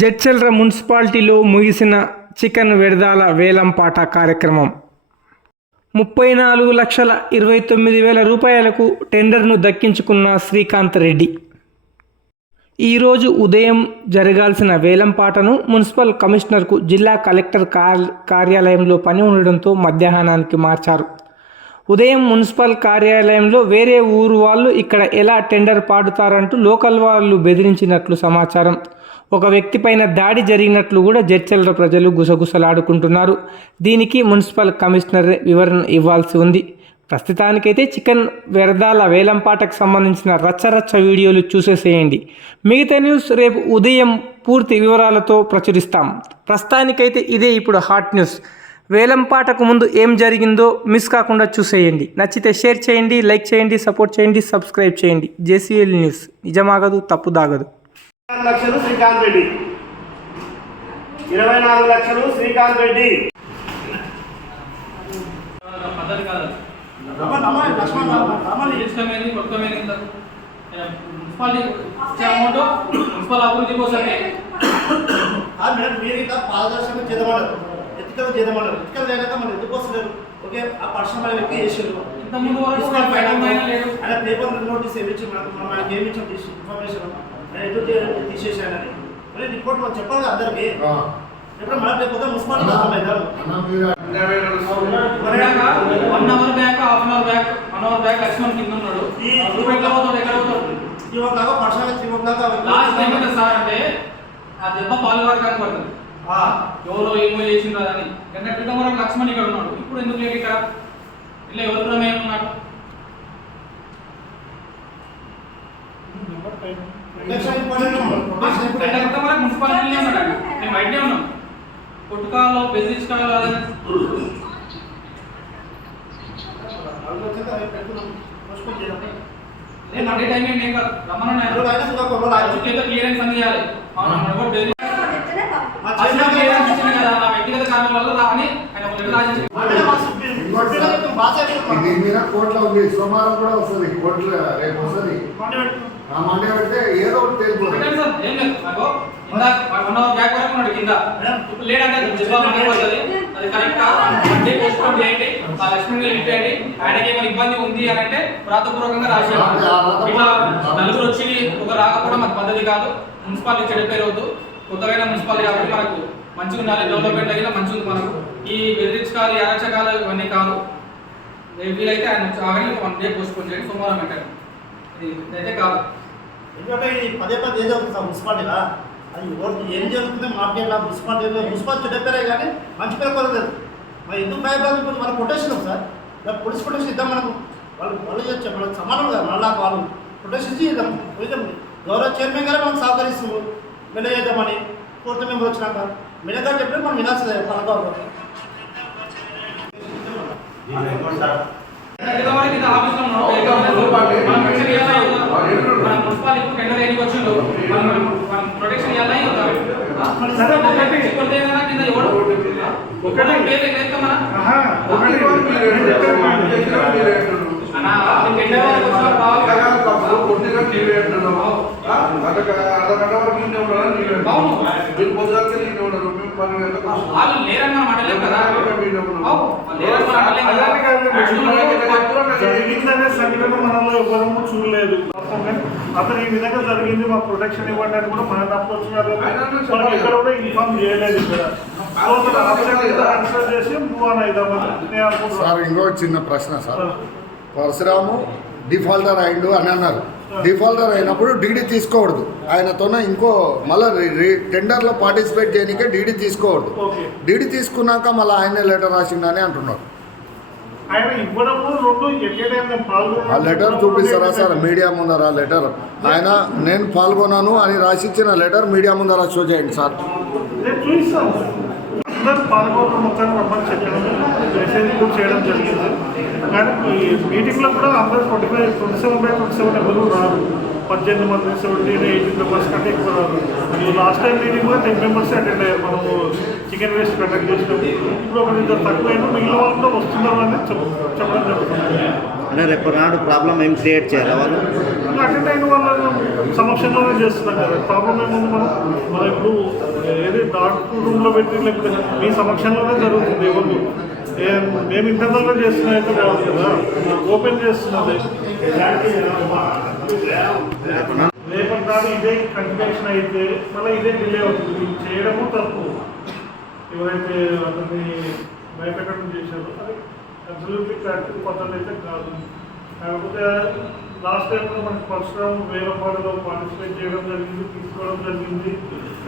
జడ్చల్ర మున్సిపాలిటీలో ముగిసిన చికెన్ విడదాల వేలంపాట కార్యక్రమం. ముప్పై నాలుగు లక్షల ఇరవై తొమ్మిది వేల రూపాయలకు టెండర్ను దక్కించుకున్న శ్రీకాంత్ రెడ్డి. ఈరోజు ఉదయం జరగాల్సిన వేలంపాటను మున్సిపల్ కమిషనర్కు జిల్లా కలెక్టర్ కార్ కార్యాలయంలో పని ఉండడంతో మధ్యాహ్నానికి మార్చారు. ఉదయం మున్సిపల్ కార్యాలయంలో వేరే ఊరు వాళ్ళు ఇక్కడ ఎలా టెండర్ పాడుతారంటూ లోకల్ వాళ్ళు బెదిరించినట్లు సమాచారం. ఒక వ్యక్తిపైన దాడి జరిగినట్లు కూడా జడ్చల్ర ప్రజలు గుసగుసలాడుకుంటున్నారు. దీనికి మున్సిపల్ కమిషనర్ వివరణ ఇవ్వాల్సి ఉంది. ప్రస్తుతానికైతే చికెన్ వ్యర్థాల వేలంపాటకు సంబంధించిన రచ్చరచ్చ వీడియోలు చూసేసేయండి. మిగతా న్యూస్ రేపు ఉదయం పూర్తి వివరాలతో ప్రచురిస్తాం. ప్రస్తుతానికైతే ఇదే ఇప్పుడు హాట్ న్యూస్. వేలంపాటకు ముందు ఏం జరిగిందో మిస్ కాకుండా చూసేయండి. నచ్చితే షేర్ చేయండి లైక్ చేయండి సపోర్ట్ చేయండి సబ్స్క్రైబ్ చేయండి. JCL news. నిజమాగదు తప్పు దాగదు లక్షలు శ్రీకాంత్ రెడ్డి. ఇరవై నాలుగు లక్షలు శ్రీకాంత్ రెడ్డి. మున్సిపల్ అభివృద్ధి కోసమే ఆ మేడం మీరు ఇంకా పారదర్శకంగా చేద్దామన్నారు. ఎత్తికలు చేద్దామన్నారు. ఎత్తికలు చేయలేక మనం ఎందుకు వస్తున్నారు? ఓకే ఆ పర్సనల్ వ్యక్తి చేసారు ఆయన పేపర్ నోటీస్ ఏమిచ్చి మనకు ఇన్ఫర్మేషన్ ఎటు తీ- తీసేసానని మరి రిపోర్ట్ మనం చెప్పాలి అందరికి. ఎప్పుడు municipality one hour back half an hour back one hour back Laxman కింద ఉన్నాడు. ఎట్లా పోతాడు ఎక్కడ పోతాడు? పర్సనల్ లాస్ట్ టైం సార్ అంటే ఆ దెబ్బ పాలు వరకు పడుతుంది ఎవరో ఏమో చేసిండ్రు అని గంట క్రితం వరకు లక్ష్మణ్ ఇక్కడ ఉన్నాడు. ఇప్పుడు ఎందుకు ఇక్కడ? ఇలా ఎవరు ప్రమేయం ఉన్నాడు గంట క్రితం వరకు మున్సిపాలిటీ ఉన్నాడు ఆయన. నేను బయటనే ఉన్నాను కొట్టుకాలో బెదిరించుకాలో అదే నేను మండే టైం ఏం ఏం కాదు రమ్మని ఆయన క్లియరెన్స్ అన్ని చేయాలి అవును, మనం కూడా బెదిరి- అసలు క్లియరెన్స్ కదా నా వ్యక్తిగత కారణం వల్ల రాని ఆయన ఇది మీద కోట్ల ఉంది. సోమవారం కూడా వస్తుంది. కోట్ల రేపు వస్తుంది. ఆ మండే పెడితే ఏదో ఒకటి తెలిపోతుంది. చేయండి. ఆ లక్ష్మణ్ గారు ఇట్టండి ఆయనకి ఏమైనా ఇబ్బంది ఉంది అని అంటే వ్రాతపూర్వకంగా రాసేయండి. ఇట్లా నలుగురు వచ్చి ఒక రాకపోవడం మనకు పద్ధతి కాదు. మున్సిపాలిటీ చెడిపోయవద్దు కొత్తగా మున్సిపాలిటీ కాబట్టి మనకు మంచిగా ఉండాలి డెవలప్మెంట్ అయినా మంచిగా ఉంది మనకు. ఈ బెదిరించకాలు ఈ ఇవన్నీ కాదు. వీలైతే ఆయన ఆగని వన్ డే పోస్ట్పోన్ చేయండి సోమవారం పెట్టండి. ఇది ఇదైతే కాదు. ఎందుకంటే ఇది పదే పదే ఏదో సార్ మున్సిపాలిటీలా? అది ఎవరు ఏం జరుగుతుంది మార్కెట్లో మున్సిపాలిటీ మున్సిపాలిటీ చెడ్డ కానీ మంచి పేరు కొరలేదు మరి ఎందుకు భయపడుతుంది మన కొటేషన్ ఉంది సార్. ఇలా పోలీస్ కొటేషన్ ఇద్దాం మనకు. వాళ్ళు వాళ్ళు చేస్తే మనకు సమానం కదా మళ్ళా వాళ్ళు ప్రొటెక్షన్ ఇచ్చి ఇద్దాం. గౌరవ చైర్మన్ గారే మనకు సహకరిస్తున్నారు. మెల్ల చేద్దామని ఫోర్త్ మెంబర్ వచ్చినాక. మెల్లగా చెప్పి మనం వినాల్సిందే పలకవరం ఇంతవరకు ఇది ఆఫీస్లో ఉన్నాడు. మనం ప్రొటెక్షన్ ఇవ్వాలా ఇవ్వదా? మన మున్సిపాలిటీ టెండర్ వేయడానికి వచ్చిండు. మనం మనం ప్రొటెక్షన్ ఇవ్వాలా ఇవ్వదా? ఆ? సరే, ఒకటి. కొడితే ఏదైనా కింద ఎవడు? ఒకటి. మన పేరు ఎక్కడ మన? అన్న, అది టెండర్ వరకు వచ్చిన బాగా వాళ్ళు లేరని మనం అనలేం కదా అవు, వాళ్ళు లేరని మనం అనలేం కదా. అలానే కాదు, యాక్చువల్గా జరిగిందనే సంఘటన మనలో ఎవరము చూడలేదు. అతను ఈ విధంగా జరిగింది మా ప్రొటెక్షన్ ఇవ్వండి అని కూడా మన తప్పు వచ్చినారు మనకి ఎక్కడ కూడా ఇన్ఫార్మ్ చేయలేదు ఇక్కడ. సార్ ఇంకో చిన్న ప్రశ్న సార్. పరశురాము డిఫాల్టర్ అయిండు అని అన్నారు. డిఫాల్టర్ అయినప్పుడు డీడీ తీసుకోకూడదు. ఆయనతోనే ఇంకో మళ్ళీ టెండర్లో పార్టిసిపేట్ చేయడానికే డీడీ తీసుకోకూడదు. ఓకే. డీడీ తీసుకున్నాక మళ్ళీ ఆయనే లెటర్ రాసిండని రెండు ఎక్కడైనా ఆ లెటర్ చూపిస్తారా సార్? మీడియా ముందర ఆ లెటర్. ఆయన నేను పాల్గొన్నాను అని రాసిచ్చిన లెటర్ మీడియా ముందర షో చేయండి సార్. అందరూ పాల్గొన్న మొత్తాన్ని రమ్మని చెప్పాను మెసేజ్ కూడా చేయడం జరిగింది. కానీ ఈ మీటింగ్లో కూడా అందరూ twenty five twenty seven by twenty seven ఎవరు రారు. పద్దెనిమిది మంది సెవెంటీన్ ఎయిటీన్ మెంబర్స్ కంటే ఎక్కువ రాదు లాస్ట్ టైం మీటింగ్ కూడా టెన్ మెంబర్స్ అటెండ్ అయ్యారు. మనము చికెన్ వేస్ట్ కండక్ట్ చేసినాం. ఇప్పుడు ఒక ఇద్దరు తక్కువైనా మిగిలిన వాళ్ళు కూడా వస్తున్నారు అని చెప్ చెప్పడం జరుగుతుంది. అంటే రేపు నాడు ప్రాబ్లం ఏం క్రియేట్ చేయాలి వాళ్ళు? అటెండ్ అయిన వాళ్ళ సమక్షంలోనే చేస్తున్నాం కదా. ప్రాబ్లం ఏముంది మనం? మన ఇప్పుడు ఏది డాక్టర్ రూమ్లో పెట్టి లేకపోతే మీ సమక్షంలోనే జరుగుతుంది ఎవరు మేము ఇంటర్నల్గా చేస్తున్నా అయితే కాదు కదా. ఓపెన్ చేస్తున్నది. రేపటి నాడు ఇదే కంటిన్యూషన్ అయితే మళ్ళీ ఇదే డిలే అవుతుంది. చేయడము తప్పు. ఎవరైతే అతన్ని భయపెట్టడం చేశారో అది అబ్సల్యూట్లీ కరెక్ట్ పద్ధతి అయితే కాదు. కాకపోతే లాస్ట్ టైంలో కూడా మనకి పరశురామ్ వేరే పాటలో పార్టిసిపేట్ చేయడం జరిగింది తీసుకోవడం జరిగింది.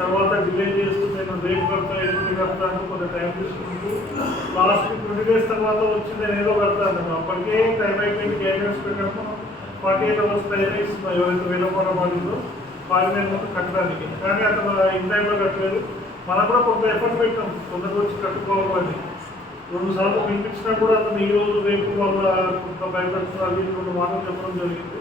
తర్వాత డిలే చేస్తూ నేను రేపు కడతా ఎల్లుండి కడతా కొంత టైం తీసుకుంటూ లాస్ట్ ట్వంటీ డేస్ తర్వాత వచ్చి నేను ఏదో కడతాను అప్పటికే టైం అయిపోయింది గైడెన్స్ పెట్టాము ఫార్టీ ఎయిట్ అవర్స్ టైం ఇస్తున్నాను ఎవరైతే వేరే పాట పాడిందో వారి నేను మొత్తం కట్టడానికి. కానీ అతను ఇన్ టైంలో కట్టలేదు. మనం కూడా కొంత ఎఫర్ట్ పెట్టాం. తొందరగా వచ్చి కట్టుకోవాలని రెండు సార్లు పిలిపించినా కూడా అతను ఈ రోజు రేపు వాళ్ళ కొంత భయపెడుతున్నారు రెండు మాటలు చెప్పడం జరిగింది.